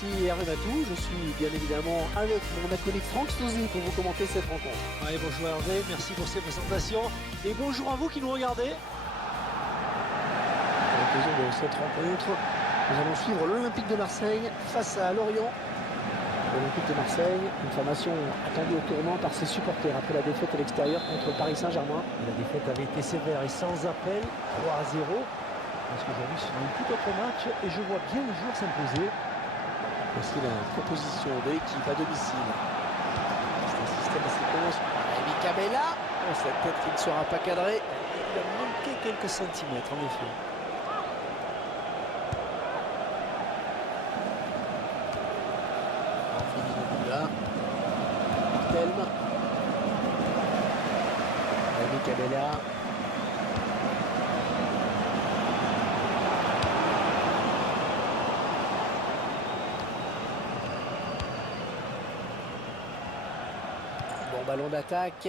ici Hervé Matou, je suis bien évidemment avec mon acolyte Franck Stozzi pour vous commenter cette rencontre. Ouais, bonjour Hervé, merci pour ces présentations et bonjour à vous qui nous regardez. À l'occasion de cette rencontre, nous allons suivre l'Olympique de Marseille face à Lorient. L'Olympique de Marseille, une formation attendue au tournant par ses supporters après la défaite à l'extérieur contre Paris Saint-Germain. La défaite avait été sévère et sans appel, 3-0. Parce qu'aujourd'hui c'est un tout autre match et je vois bien les joueurs s'imposer. Voici la proposition de l'équipe à domicile. C'est un système assez connu. Rémi Cabella, cette tête qui ne sera pas cadrée. Il a manqué quelques centimètres en effet. Telme. Rémi Cabella. Bon ballon d'attaque.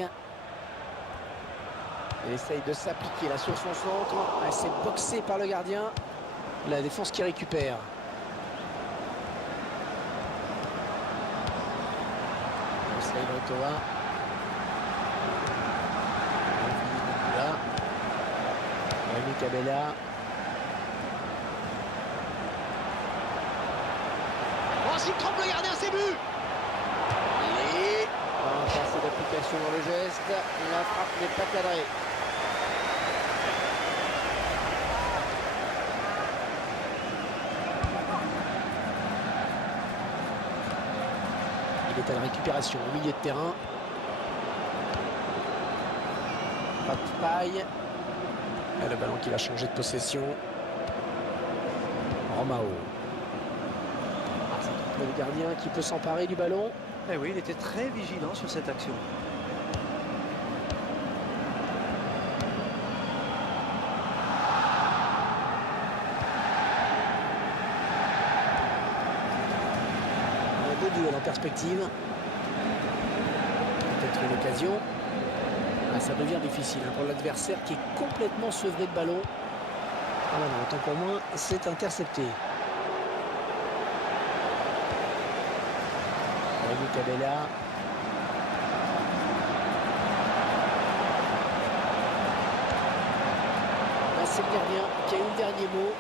Il essaye de s'appliquer là sur son centre. C'est boxé par le gardien. La défense qui récupère. Rémi Cabella. Oh, s'il trompe le gardien, c'est but! Et un passé d'application dans le geste. La frappe n'est pas cadrée. Il est à la récupération au milieu de terrain. Pas de paille. Et le ballon qui va changer de possession. Romao. C'est le gardien qui peut s'emparer du ballon. Eh oui, il était très vigilant sur cette action. Un beau duel en perspective. Peut-être une occasion. Ça devient difficile pour l'adversaire qui est complètement sevré de ballon. Voilà, autant pour moi, c'est intercepté. Rémi Cabella. Là, c'est le gardien qui a eu le dernier mot.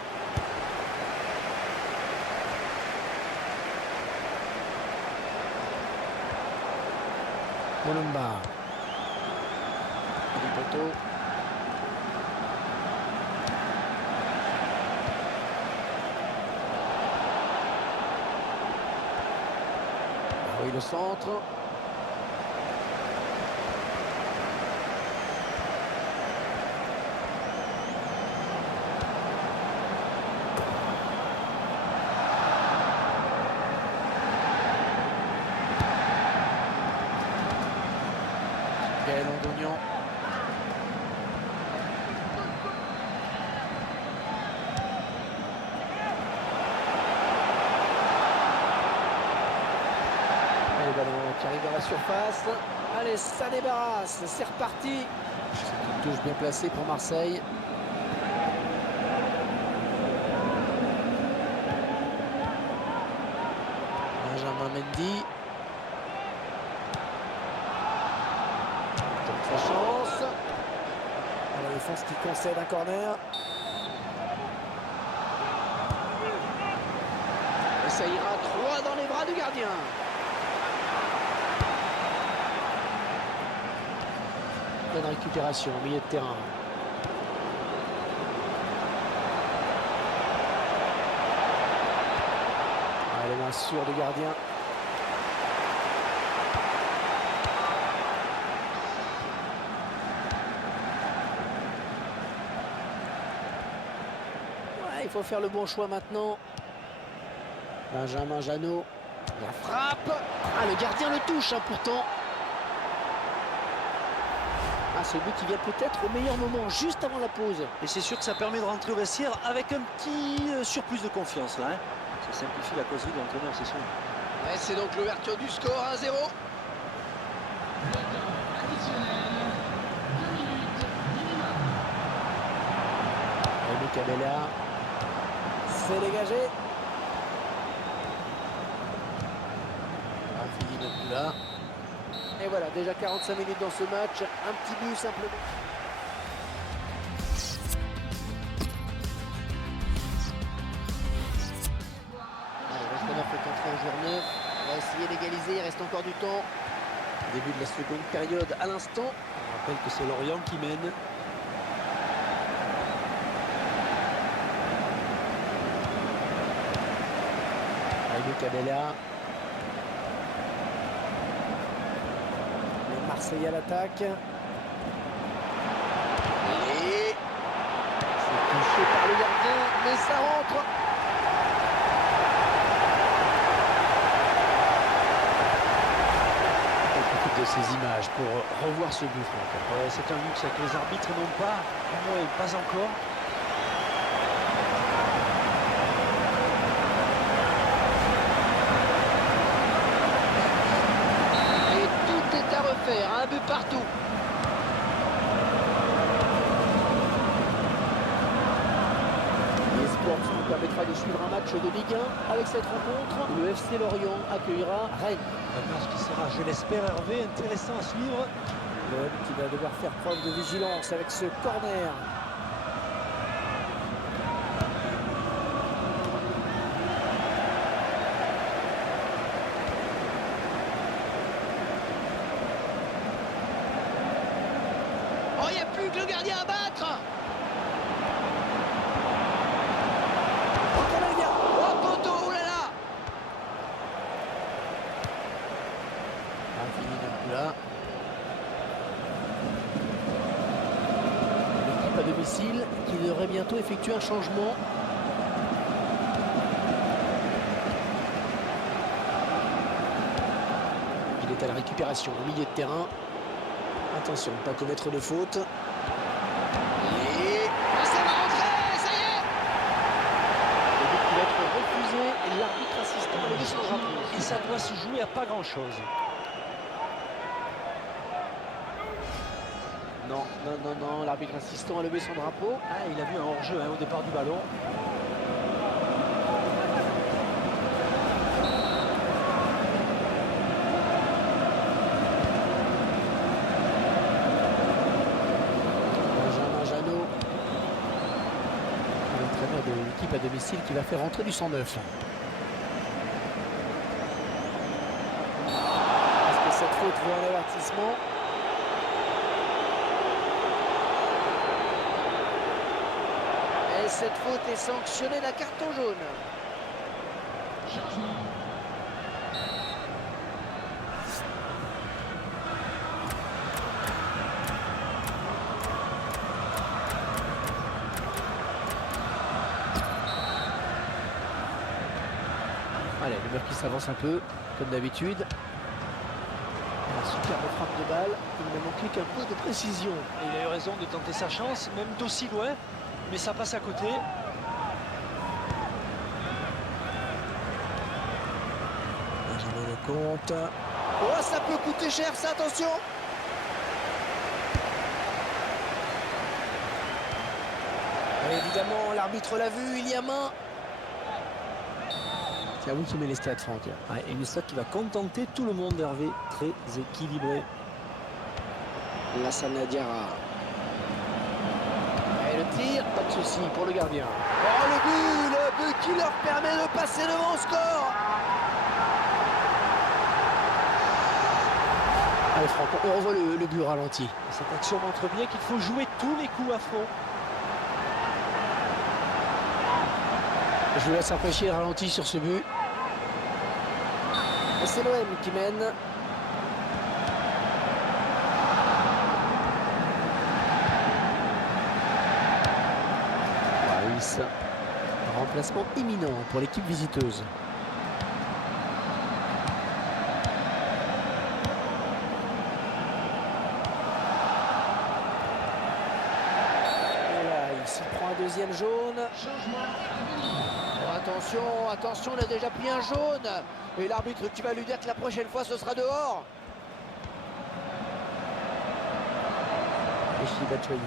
Molumba. Du poteau. Ah oui, le centre. Gaël Andognan. Le ballon qui arrive dans la surface. Allez, ça débarrasse. C'est reparti. C'est une touche bien placée pour Marseille. Benjamin Mendy. Sa chance. La défense qui concède un corner. Et ça ira 3 dans les bras du gardien. Bonne récupération au milieu de terrain. Les mains sûres du gardien. Ouais, il faut faire le bon choix maintenant. Benjamin Janot. La frappe. Ah, le gardien le touche pourtant. Ah, ce but qui vient peut-être au meilleur moment, juste avant la pause. Et c'est sûr que ça permet de rentrer au vestiaire avec un petit surplus de confiance là. Ça simplifie la causerie de l'entraîneur, c'est sûr. Ouais, c'est donc l'ouverture du score, 1-0. Rémi Cabella. C'est dégagé. Là. Et voilà, déjà 45 minutes dans ce match, un petit but simplement. Allez, Westerner fait entrer en joueur neuf. On va essayer d'égaliser, il reste encore du temps. Début de la seconde période à l'instant. On rappelle que c'est Lorient qui mène. Aïdou Cabella. Les Marseillais à l'attaque. Et c'est touché par le gardien, mais ça rentre. On profite de ces images pour revoir ce but, Franck. Ouais, c'est un luxe que les arbitres n'ont pas, du moins pas encore. À refaire, un but partout. L'Esport nous permettra de suivre un match de Ligue 1 avec cette rencontre. Le FC Lorient accueillera Rennes. Un match qui sera, je l'espère, Hervé, intéressant à suivre. L'OM qui va devoir faire preuve de vigilance avec ce corner. Oh, il n'y a plus que le gardien à battre. Oh, comme elle vient. Oh, poteau, oh là là. Fini non plus là. L'équipe à domicile qui devrait bientôt effectuer un changement. Il est à la récupération au milieu de terrain. Attention, ne pas commettre de faute. Et ça va rentrer, ça y est. Le but qui va être refusé et l'arbitre assistant a levé son drapeau. Et ça doit se jouer à pas grand-chose. Non, non, non, non, l'arbitre assistant a levé son drapeau. Ah, il a vu un hors-jeu au départ du ballon. De l'équipe à domicile qui va faire rentrer du 109. Est-ce que cette faute vaut un avertissement? Et cette faute est sanctionnée d'un carton jaune. Allez, le mur qui s'avance un peu, comme d'habitude. La superbe frappe de balle. Il n'a manqué qu'un peu de précision. Et il a eu raison de tenter sa chance, même d'aussi loin, mais ça passe à côté. Benjamin Lecomte. Oh, ça peut coûter cher, ça, attention! Et évidemment, l'arbitre l'a vu, il y a main. C'est à vous qui met les stats, Franck. Ouais, et une stat qui va contenter tout le monde, Hervé. Très équilibré. Lassana Diarra. Et le tir, pas de souci pour le gardien. Oh, le but qui leur permet de passer devant le score. Allez, Franck, on revoit le but ralenti. Cette action montre bien qu'il faut jouer tous les coups à fond. Je vous laisse apprécier le ralenti sur ce but. Et c'est l'OM qui mène. Paris. Remplacement imminent pour l'équipe visiteuse. Et là, il s'y prend un deuxième jaune. Attention, attention, il a déjà pris un jaune. Et l'arbitre qui va lui dire que la prochaine fois ce sera dehors. Et Chibachoyi.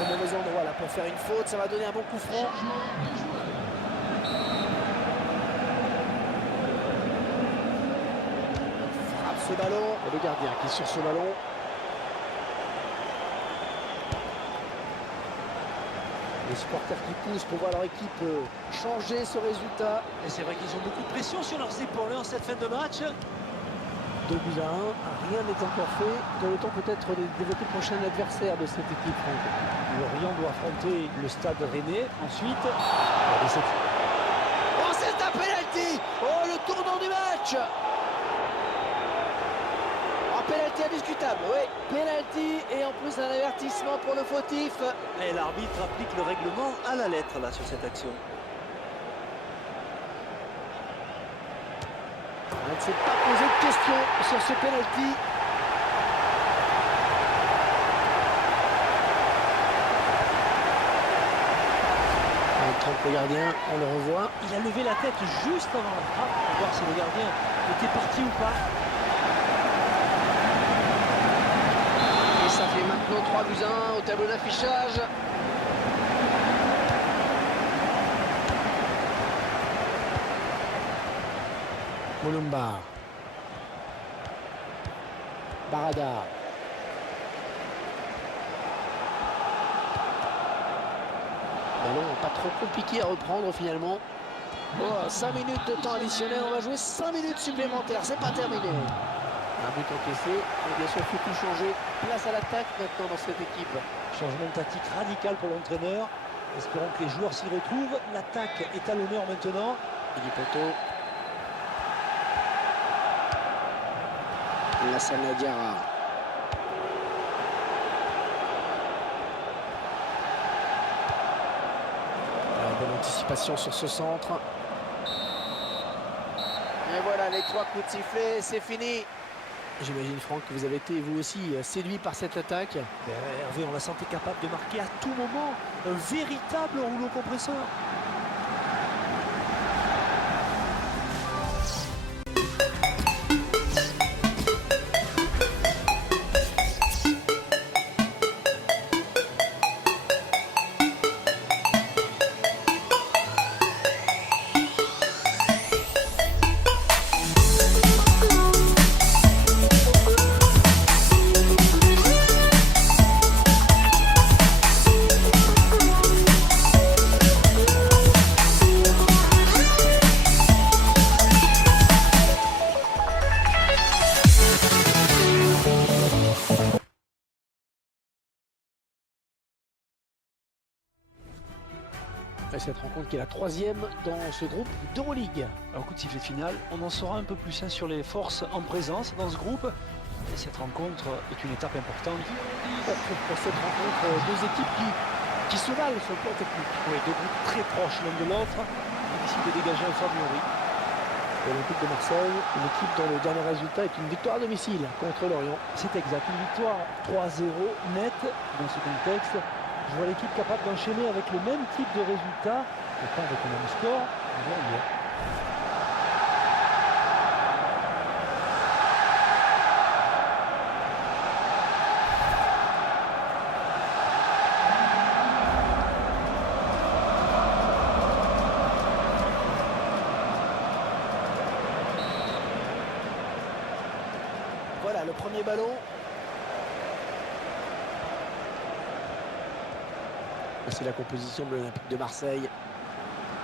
Au mauvais endroit là pour faire une faute, ça va donner un bon coup franc. ce ballon. Et le gardien qui est sur ce ballon. Les supporters qui poussent pour voir leur équipe changer ce résultat. Et c'est vrai qu'ils ont beaucoup de pression sur leurs épaules en cette fin de match. 2 buts à 1, rien n'est encore fait. Dans le temps peut-être d'évoquer le prochain adversaire de cette équipe, Franck. Lorient doit affronter le Stade Rennais. Ensuite, oh, c'est un penalty. Oh, le tournant du match. Oh, penalty indiscutable, oui. Penalty et en plus un avertissement pour le fautif. et l'arbitre applique le règlement à la lettre là sur cette action. On ne s'est pas posé de questions sur ce penalty. On trompe le gardien, on le revoit. Il a levé la tête juste avant la frappe pour voir si le gardien était parti ou pas. Et ça fait maintenant 3 buts à 1 au tableau d'affichage. Moulumba. Barada. Ballon pas trop compliqué à reprendre finalement. Oh, 5 minutes de temps additionnel, on va jouer 5 minutes supplémentaires, c'est pas terminé. Un but encaissé, et bien sûr il faut tout changer. Place à l'attaque maintenant dans cette équipe. Changement tactique radical pour l'entraîneur. Espérons que les joueurs s'y retrouvent. L'attaque est à l'honneur maintenant. Billy Poto. Lassana Diarra. Bonne anticipation sur ce centre. Et voilà les 3 coups de sifflet, c'est fini. J'imagine Franck que vous avez été vous aussi séduit par cette attaque. Hervé, on la sentait capable de marquer à tout moment. Un véritable rouleau compresseur. Cette rencontre qui est la 3e dans ce groupe d'Euroleague. Alors, coup de sifflet final, on en saura un peu plus sur les forces en présence dans ce groupe. Et cette rencontre est une étape importante. Pour cette rencontre, 2 équipes qui se valent sur le plan technique. Oui, 2 groupes très proches l'un de l'autre. Difficile de dégager un favori. L'Olympique de Marseille, une équipe dont le dernier résultat est une victoire à domicile contre Lorient. C'est exact, une victoire 3-0 nette dans ce contexte. Je vois l'équipe capable d'enchaîner avec le même type de résultat, et pas avec le même score, mais hier. Voilà le premier ballon. C'est la composition de l'Olympique de Marseille.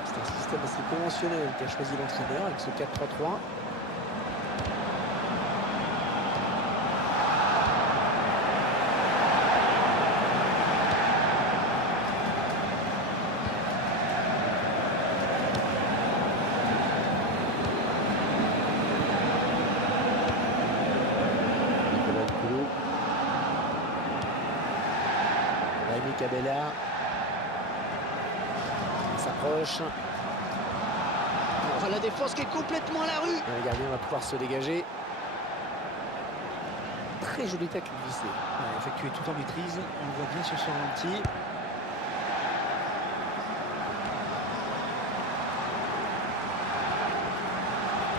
C'est un système assez conventionnel qu'a choisi l'entraîneur avec ce 4-3-3. Nicolas Nkoulou. Rémi Cabella. S'approche. La défense qui est complètement à la rue. Et le gardien va pouvoir se dégager. Très joli tacle glissé. Effectué tout en maîtrise, on le voit bien sur son ralenti.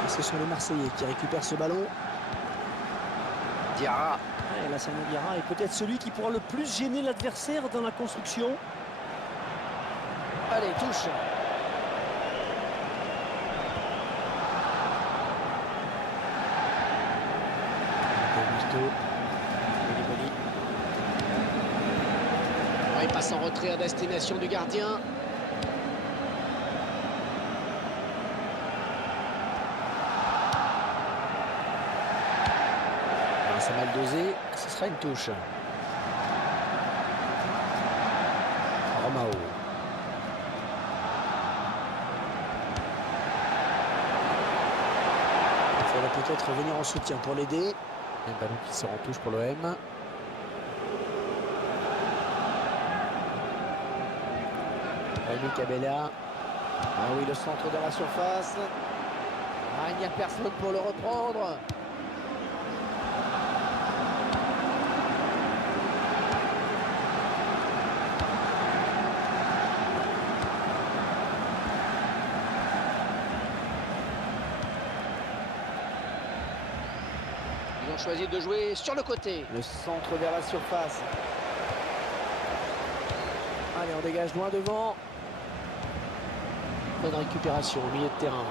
Et ce sont les Marseillais qui récupèrent ce ballon. Diarra. Lassana Diarra est peut-être celui qui pourra le plus gêner l'adversaire dans la construction. Allez, touche. Koulibaly. Oh, il passe en retrait à destination du gardien. Ah, c'est mal dosé, ce sera une touche. Romao. Il faudrait peut-être revenir en soutien pour l'aider. Un ballon qui sort en touche pour l'OM. Rémi Cabella. Ah oui, le centre de la surface. Ah, il n'y a personne pour le reprendre. Ils ont choisi de jouer sur le côté. Le centre vers la surface. Allez, on dégage loin devant. Bonne récupération au milieu de terrain.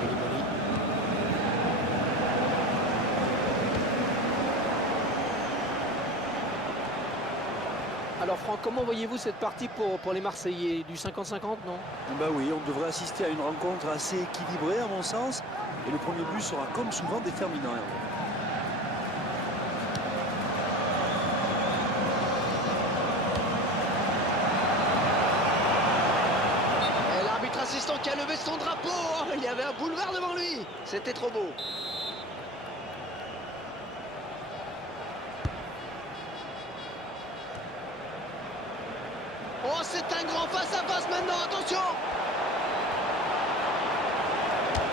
Koulibaly. Alors Franck, comment voyez-vous cette partie pour les Marseillais? Du 50-50, non? Bah oui, on devrait assister à une rencontre assez équilibrée à mon sens. Et le premier but sera comme souvent déterminant. Et l'arbitre assistant qui a levé son drapeau. Oh, il y avait un boulevard devant lui. C'était trop beau. Oh, c'est un grand face-à-face maintenant, attention!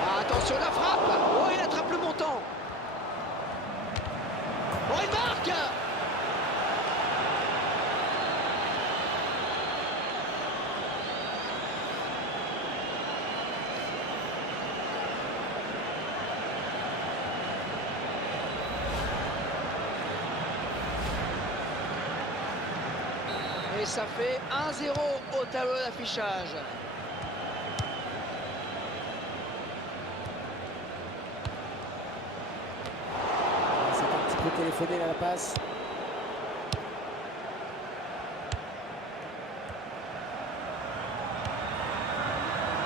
Ah, attention, la frappe! Oh, il attrape le montant! Oh, il marque! Et ça fait 1-0 au tableau d'affichage. C'est un petit peu téléphoné là, la passe.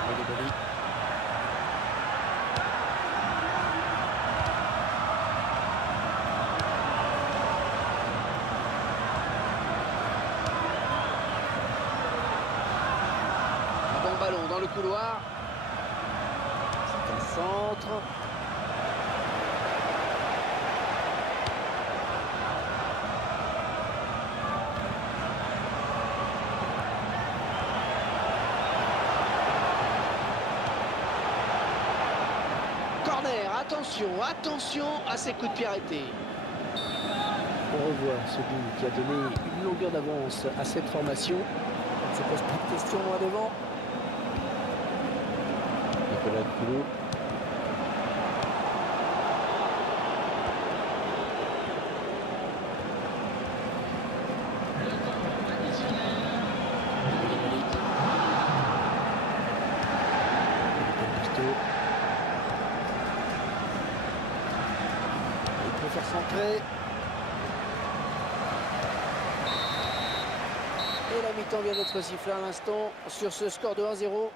Koulibaly. Ballon dans le couloir. C'est un centre. Corner, attention à ces coups de pied arrêtés. On revoit ce but qui a donné une longueur d'avance à cette formation. On ne se pose pas de questions loin devant. Nicolas Nkoulou. Il préfère centrer. Et la mi-temps vient d'être sifflée à l'instant sur ce score de 1-0.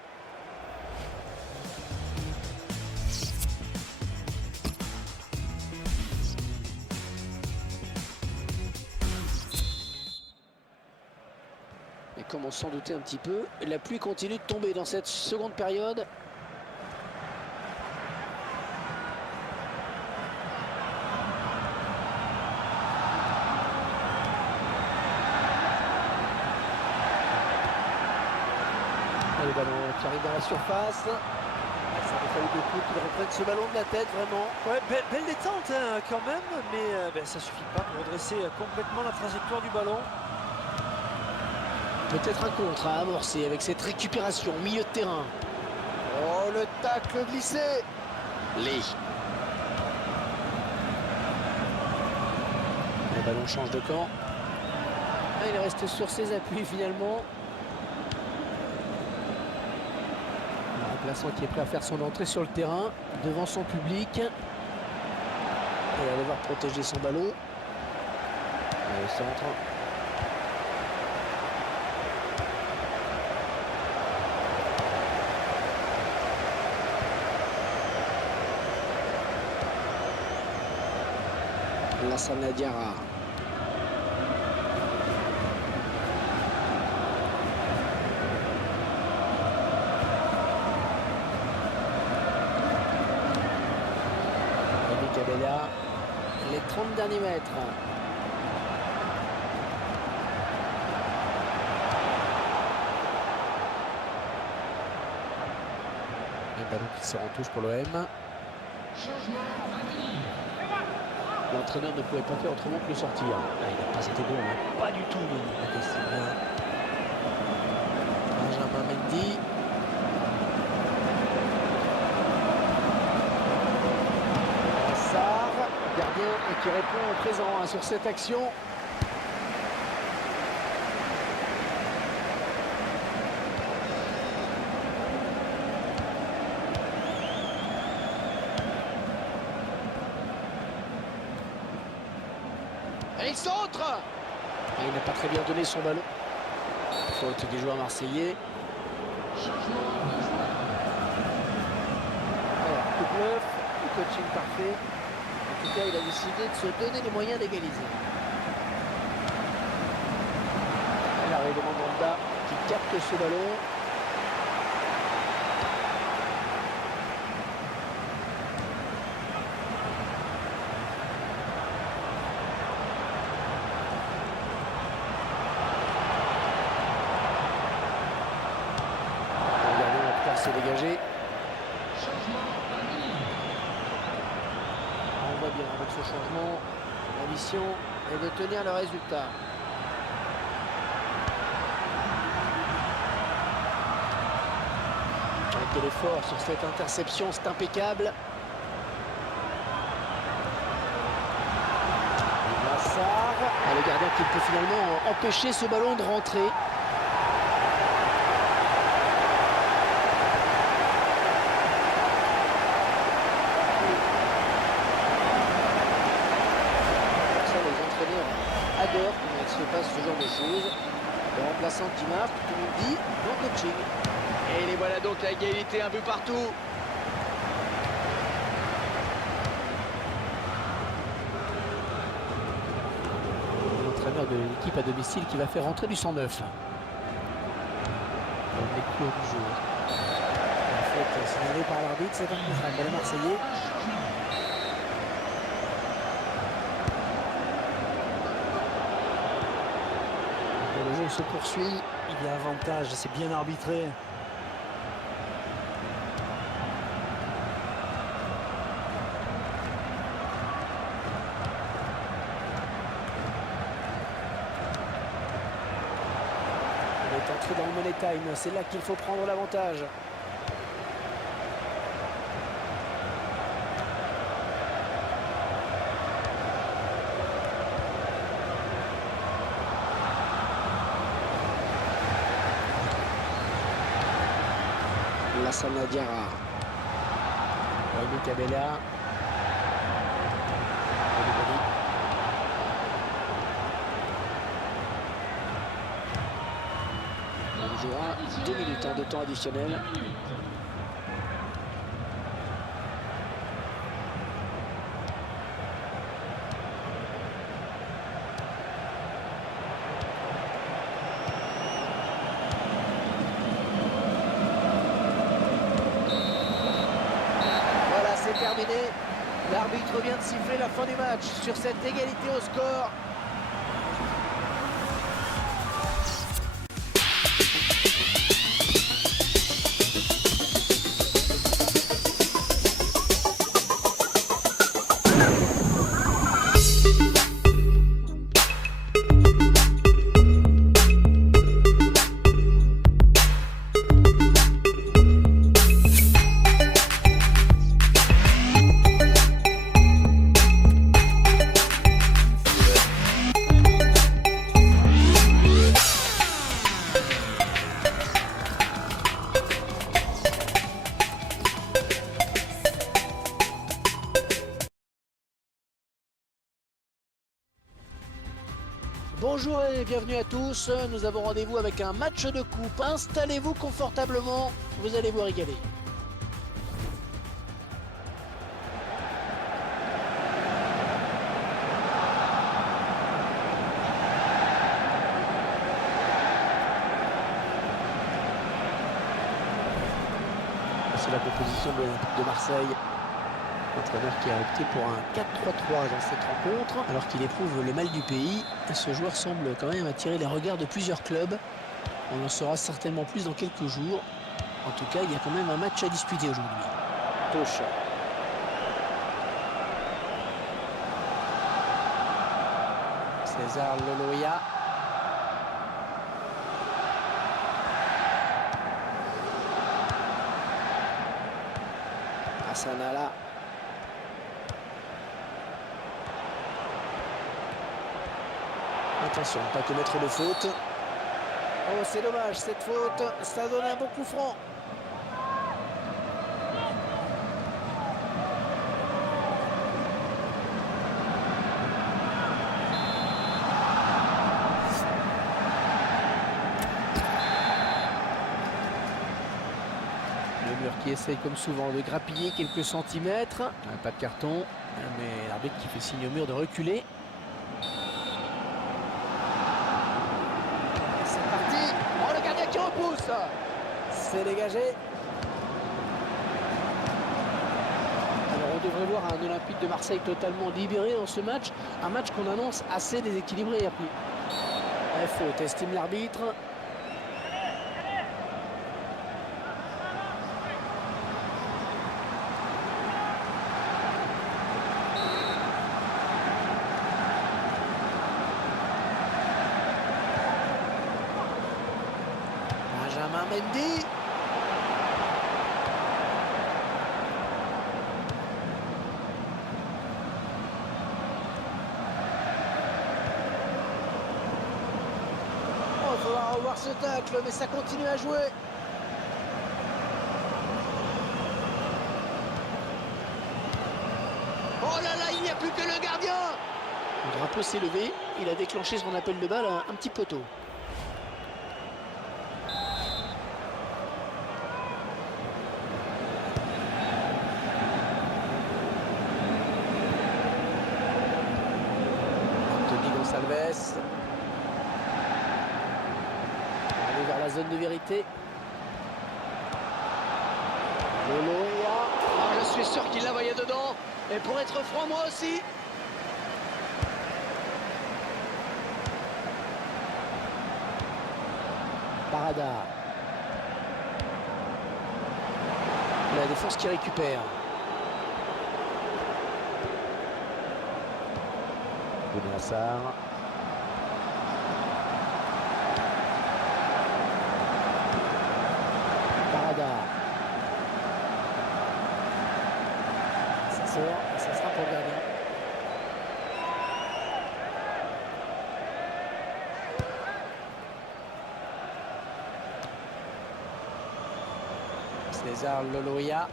Et comme on s'en doutait un petit peu, la pluie continue de tomber dans cette seconde période. Le ballon qui arrive dans la surface. Ça a fallu beaucoup qu'il reprenne ce ballon de la tête, vraiment. Ouais, belle détente hein, quand même, mais ça suffit pas pour redresser complètement la trajectoire du ballon. Peut-être un contre à amorcer avec cette récupération au milieu de terrain. Oh, le tacle glissé. Lee. Le ballon change de camp. Ah, il reste sur ses appuis finalement. Remplaçant qui est prêt à faire son entrée sur le terrain devant son public. Et à devoir protéger son ballon. Au centre. Lassana Diarra. Cabella, les 30 derniers mètres. Un ballon qui sort en touche pour l'OM. L'entraîneur ne pouvait pas faire autrement que le sortir. Ah, il n'a pas été bon, hein. Pas du tout. Benjamin Mendy. Gardien qui répond au présent sur cette action. Et il centre. Et il n'a pas très bien donné son ballon. Faute des joueurs marseillais. Alors, coup de bluff, le coaching parfait. En tout cas, il a décidé de se donner les moyens d'égaliser. L'arrêt de Mandanda qui capte ce ballon. Regardez, la part s'est dégagée. On voit bien avec ce changement, la mission est de tenir le résultat. Avec l'effort sur cette interception, c'est impeccable. Massard, le gardien qui peut finalement empêcher ce ballon de rentrer. Adore comment il se passe ce genre de choses. Le remplaçant qui marque, tout le monde dit bon coaching. Et les voilà donc à égalité, un but partout. L'entraîneur de l'équipe à domicile qui va faire rentrer du 109. Les cours du jeu. En fait, signalé par l'arbitre, c'est un coup franc pour les Marseillais. Le jeu se poursuit. Il y a avantage, c'est bien arbitré. On est entré dans le money time, c'est là qu'il faut prendre l'avantage. Lassana Diarra. Rémi Cabella. On jouera 2 minutes de temps additionnel. Terminé. L'arbitre vient de siffler la fin du match sur cette égalité au score. Bonjour et bienvenue à tous. Nous avons rendez-vous avec un match de coupe. Installez-vous confortablement, vous allez vous régaler. C'est la composition de l'Olympique de Marseille. L'entraîneur qui a opté pour un 4-3-3 dans cette rencontre, alors qu'il éprouve le mal du pays. Ce joueur semble quand même attirer les regards de plusieurs clubs. On en saura certainement plus dans quelques jours. En tout cas, il y a quand même un match à disputer aujourd'hui. Touche. César Loloya. Hassanala. Attention, pas commettre de faute. Oh, c'est dommage, cette faute, ça donne un bon coup franc. Le mur qui essaye comme souvent de grappiller quelques centimètres. Pas de carton, mais l'arbitre qui fait signe au mur de reculer. Qui repousse, c'est dégagé. Alors on devrait voir un Olympique de Marseille totalement libéré dans ce match, un match qu'on annonce assez déséquilibré. Faute, estime l'arbitre. Benjamin Mendy. Oh, il faudra revoir ce tacle, mais ça continue à jouer. Oh là là, il n'y a plus que le gardien. Le drapeau s'est levé, il a déclenché son appel de balle un petit peu tôt. Salves. Aller vers la zone de vérité. Loloya. Oh, je suis sûr qu'il la voyait dedans. Et pour être franc, moi aussi. Parada. La défense qui récupère. Benassar. Parada. Ça sort et ça sera pour le gardien. César Loloya.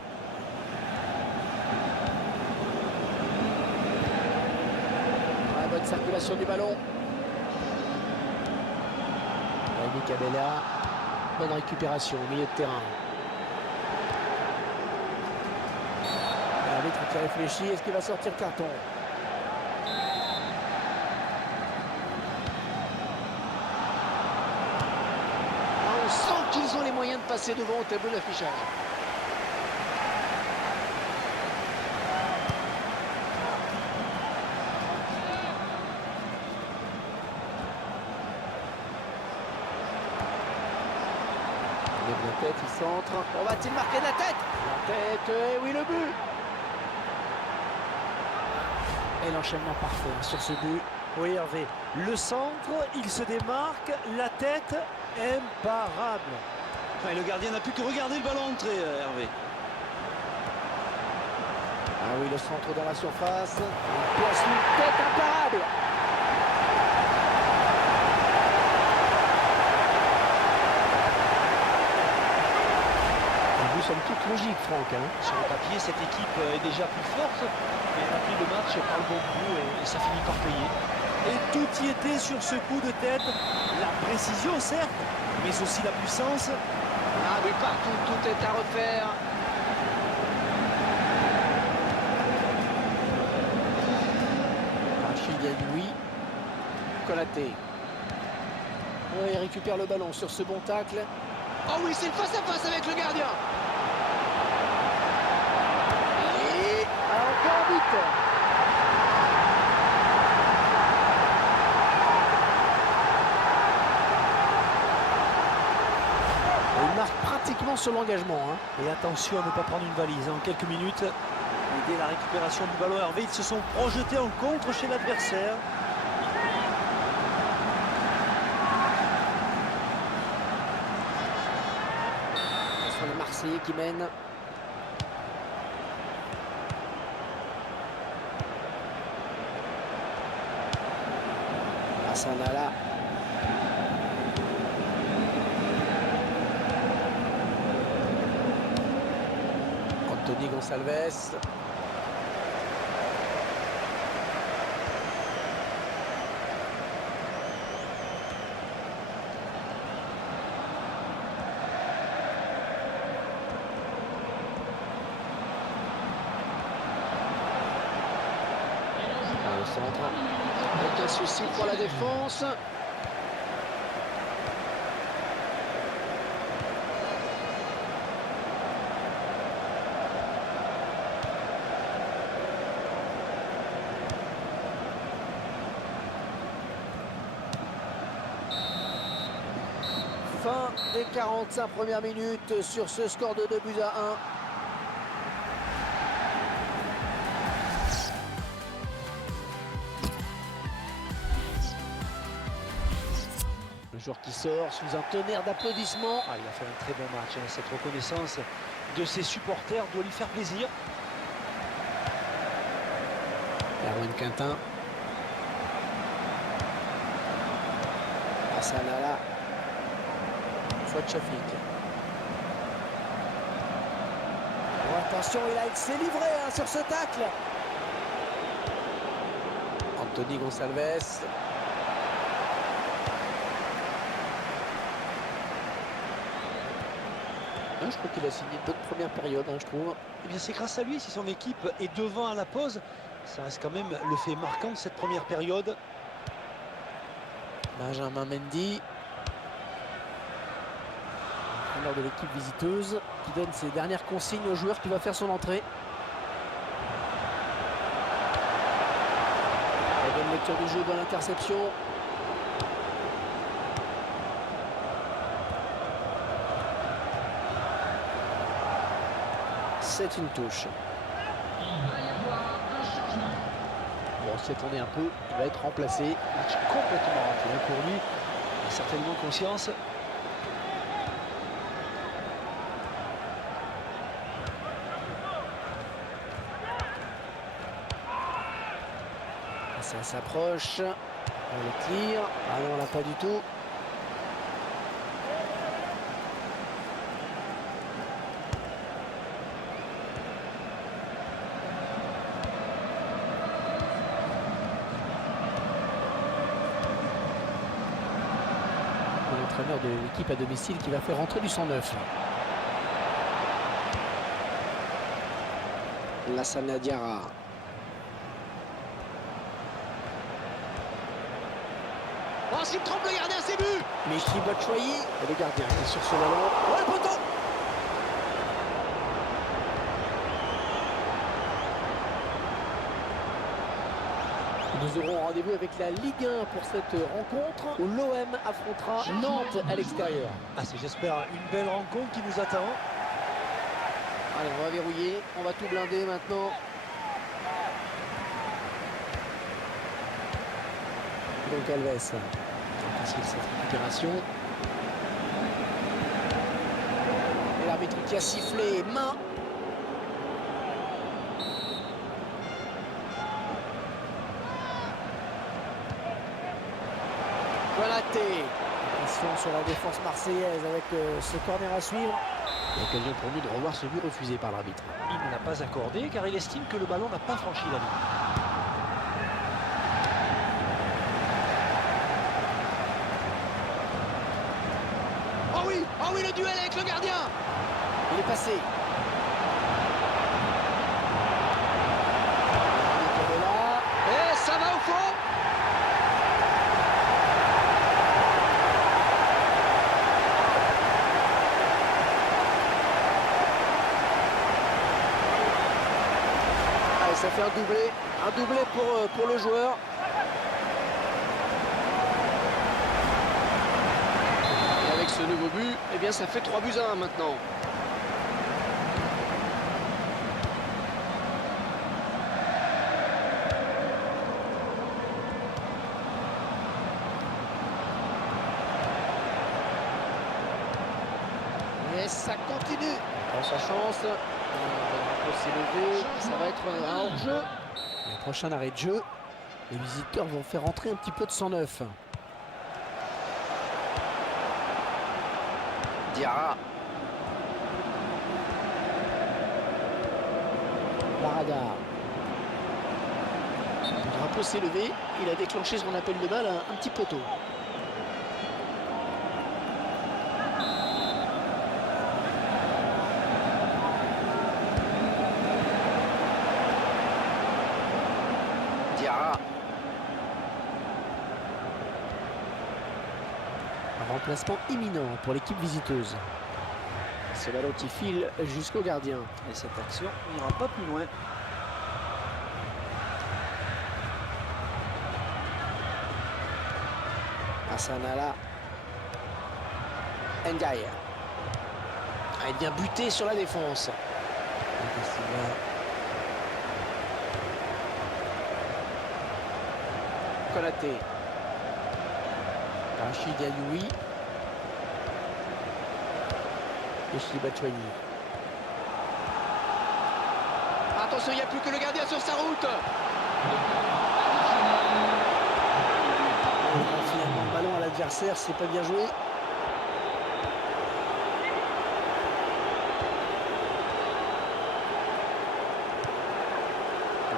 Bonne circulation du ballon. Rémi Cabella. Bonne récupération au milieu de terrain. L'arbitre qui réfléchit. Est-ce qu'il va sortir le carton? On sent qu'ils ont les moyens de passer devant au tableau d'affichage. La tête, il centre. On va-t-il marquer la tête? La tête, et oui, le but. Et l'enchaînement parfait sur ce but. Oui, Hervé. Le centre, il se démarque. La tête, imparable. Et le gardien n'a plus que regarder le ballon entrer, Hervé. Ah oui, le centre dans la surface. Il place une tête imparable. Somme toute logique, Franck. Sur le papier, cette équipe est déjà plus forte, mais elle a pris le match par le bon bout et ça finit par payer. Et tout y était sur ce coup de tête. La précision, certes, mais aussi la puissance. Ah oui, partout, tout est à refaire. Rachid Yadoui. Konaté. Oh, il récupère le ballon sur ce bon tacle. Oh oui, c'est le face-à-face avec le gardien. Et encore un but. Il marque pratiquement sur l'engagement. Et attention à ne pas prendre une valise. En quelques minutes, et dès la récupération du ballon, Hervé, ils se sont projetés en contre chez l'adversaire. Ce sont les Marseillais qui mènent. Hassanala. Anthony Gonçalves. Au centre. Aucun souci pour la défense. Fin des 45 premières minutes sur ce score de 2-1. Le joueur qui sort sous un tonnerre d'applaudissements. Il a fait un très bon match. Cette reconnaissance de ses supporters doit lui faire plaisir. Erwan Quintin. Hassanala. Soit Chafik. Oh, attention, il s'est livré sur ce tacle. Anthony Gonçalves. Je crois qu'il a signé une bonne première période, je trouve. Eh bien, c'est grâce à lui si son équipe est devant à la pause. Ça reste quand même le fait marquant de cette première période. Benjamin Mendy. L'entraîneur de l'équipe visiteuse qui donne ses dernières consignes au joueur qui va faire son entrée. La bonne lecture du jeu dans l'interception. C'est une touche. Bon, s'y attendait un peu, il va être remplacé. Match complètement raté pour lui. Il a certainement conscience. Ça s'approche. On le tire. Ah non, on l'a pas du tout. L'entraîneur de l'équipe à domicile qui va faire rentrer du 109. Lassana Diarra. Oh, s'il trompe le gardien, c'est but. Michy Batshuayi. Et le gardien qui est sur ce ballon. Oh, le poteau. Nous aurons rendez-vous avec la Ligue 1 pour cette rencontre où l'OM affrontera Nantes à l'extérieur. C'est, j'espère, une belle rencontre qui nous attend. Allez, on va verrouiller, on va tout blinder maintenant. Donc Alves, facile cette récupération. Et l'arbitre qui a sifflé, main. Konaté. Pression sur la défense marseillaise avec ce corner à suivre. L'occasion pour nous de revoir ce but refusé par l'arbitre. Il ne l'a pas accordé car il estime que le ballon n'a pas franchi la ligne. oui, le duel avec le gardien. Il est passé. Il est là. Et ça va au fond. Allez, ça fait un doublé pour le joueur. Et avec ce nouveau but, eh bien ça fait 3-1 maintenant. Et ça continue. Dans sa chance. C'est levé, ça va être un hors-jeu. Le prochain arrêt de jeu, les visiteurs vont faire entrer un petit peu de sang neuf. Diarra. Barada. Le drapeau s'est levé, il a déclenché ce qu'on appelle de balle un petit poteau. Diarra. Un remplacement imminent pour l'équipe visiteuse. Ce ballon qui file jusqu'au gardien. Et cette action n'ira pas plus loin. Hassanala. Ndiaye. Il vient buter sur la défense. Konaté. Rachid Alioui. Et Batshuayi. Attention, il n'y a plus que le gardien sur sa route. Finalement, le ballon à l'adversaire, c'est pas bien joué.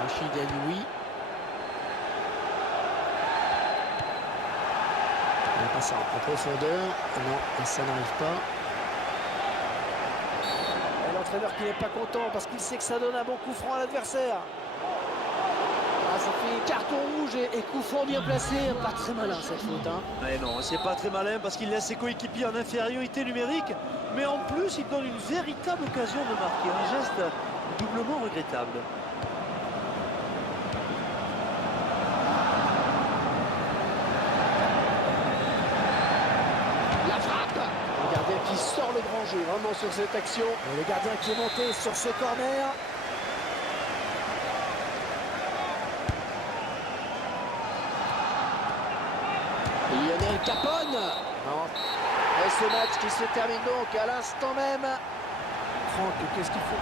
Rachid Alioui. Il passe en profondeur. Non, ça n'arrive pas. Et l'entraîneur qui n'est pas content parce qu'il sait que ça donne un bon coup franc à l'adversaire. Ah, ça fait carton rouge et coup franc bien placé. Pas très malin cette faute. Hein. Mais non, c'est pas très malin parce qu'il laisse ses coéquipiers en infériorité numérique. Mais en plus, il donne une véritable occasion de marquer. Un geste doublement regrettable. Le gardien qui sort le grand jeu vraiment sur cette action. Et le gardien qui est monté sur ce corner. Lionel Capone. Non. Et ce match qui se termine donc à l'instant même. Franck, qu'est-ce qu'il faut?